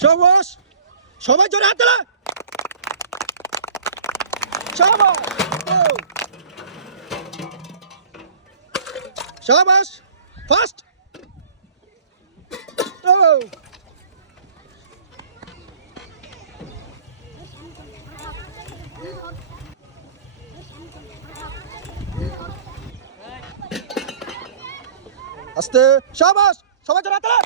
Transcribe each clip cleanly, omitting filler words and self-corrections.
শাবাশ, সবাই জোরে হাত তালা। শাবাশ, শাবাশ, ফাস্ট। আস্তে, শাবাশ, সবাই জোরে হাত তালা।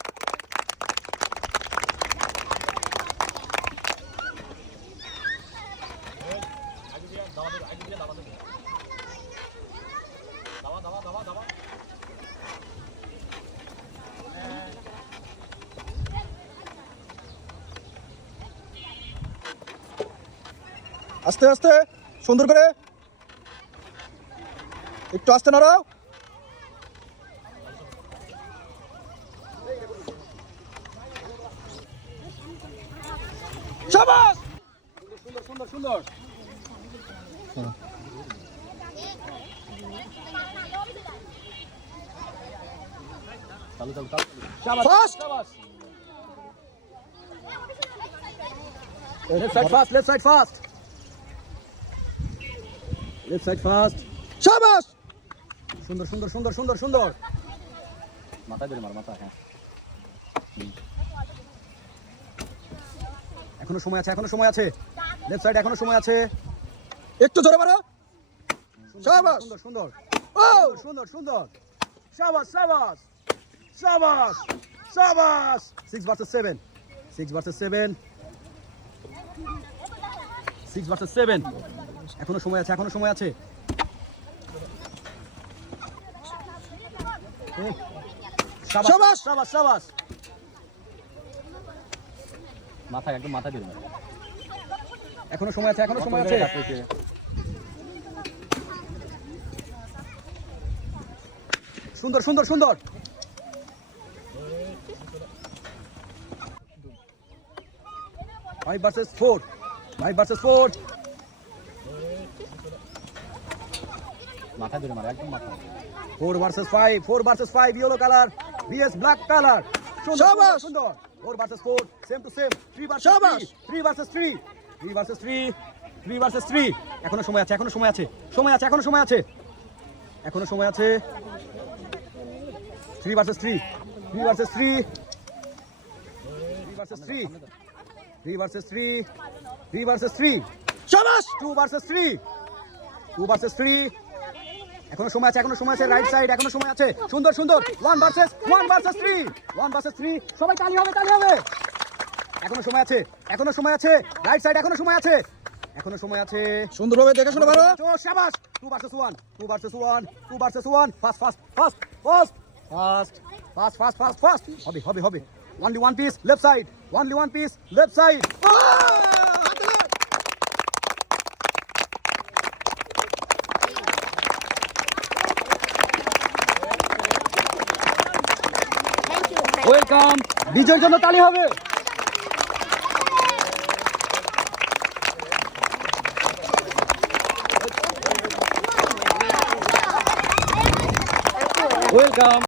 আস্তে আস্তে, সুন্দর করে, একটু আস্তে নাড়াও। শাবাশ, সুন্দর সুন্দর সুন্দর। Fast. Left side fast, left side fast. Left side fast. শাবাশ, সুন্দর সুন্দর সুন্দর সুন্দর সুন্দর। মাথা ধরে মার, মাথা। হ্যাঁ, এখনো সময় আছে, এখনো সময় আছে। লেফট সাইড এখনো সময় আছে, একটু জোরে মারো। শাবাশ, সুন্দর সুন্দর। ও সুন্দর সুন্দর। শাবাশ শাবাশ শাবাশ শাবাশ। 6 ভার্সেস 7, 6 ভার্সেস 7, 6 ভার্সেস 7। এখনো সময় আছে, এখনো সময় আছে। শাবাশ শাবাশ শাবাশ। মাথায় একদম মাথা দিয়ে, এখনো সময় আছে, এখনো সময় আছে। সুন্দর সুন্দর সুন্দর। Five versus 4, 5 versus 4। মাথা ধরে মারা, একদম মাথা। 4 versus 5, 4 versus 5, yellow colour VS black colour. সুন্দর সুন্দর। 4 versus 4, same to same. 3 versus 3, 3 versus 3, 3 versus 3, 3 versus 3। এখনো সময় আছে, এখনো সময় আছে, সময় আছে, এখনো সময় আছে, এখনো সময় আছে। 3 versus 3, 3 versus 3, 3 versus 3, 3 versus 3, 3 versus 3। শাবাশ, 2 versus 3, 2 versus 3। এখনো সময় আছে, এখনো সময় আছে। রাইট সাইড এখনো সময় আছে। সুন্দর সুন্দর। 1 ভার্সেস 3, 1 ভার্সেস 3। সবাই তালি হবে, তালি হবে। এখনো সময় আছে, এখনো সময় আছে। রাইট সাইড এখনো সময় আছে, এখনো সময় আছে। সুন্দরভাবে দেখে শুনে মারো। শাবাশ। 2 versus 1, 2 versus 1, 2 versus 1। Fast fast fast fast fast fast fast fast fast. হবে হবে হবে। Only one piece left side, only one piece left side. Welcome. বিজয়ের জন্য তালি হবে। ওয়েলকাম।